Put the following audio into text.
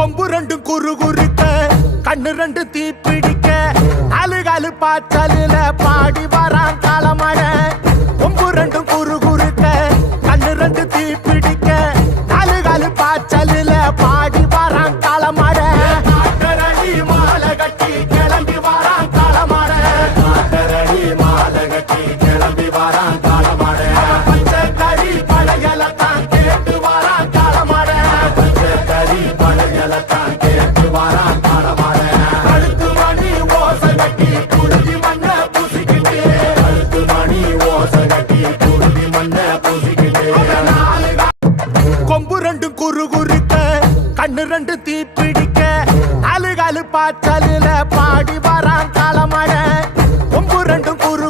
கொம்பு ரெண்டும் குறு குறுக்க கண்ணு ரெண்டு தீ பிடிக்க நாலு காலு பாய்ச்சலில பாடி வரான் காலமட கொம்பு ரெண்டும் குறு குறுக்க கண்ணு ரெண்டு தீ பிடிக்க நாலு காலு பாய்ச்சலில பாடி வரான் காலமட மாலை கட்டி கிளம்பி வரான் காலமட மாலை கட்டி கிளம்பி வரான் காலமட பச்சை கறி பழையலத்தான் கேட்டு வரான் காலமட பச்சை கறி பழையலத்தான் கேட்டு வரான் காலமட கழுத்து மணி ஓசை கட்டி குருதி மண்ண பூசிக்கிட்டு கழுத்து மணி ஓசை கட்டி குருதி மண்ண பூசிக்கிட்டு கொம்பு ரெண்டும் குறு குறுக்க கண்ணு ரெண்டு தீ பிடிக்க நாலு காலு பாய்ச்சலில பாடி வரான் காலமட கொம்பு ரெண்டும் குறு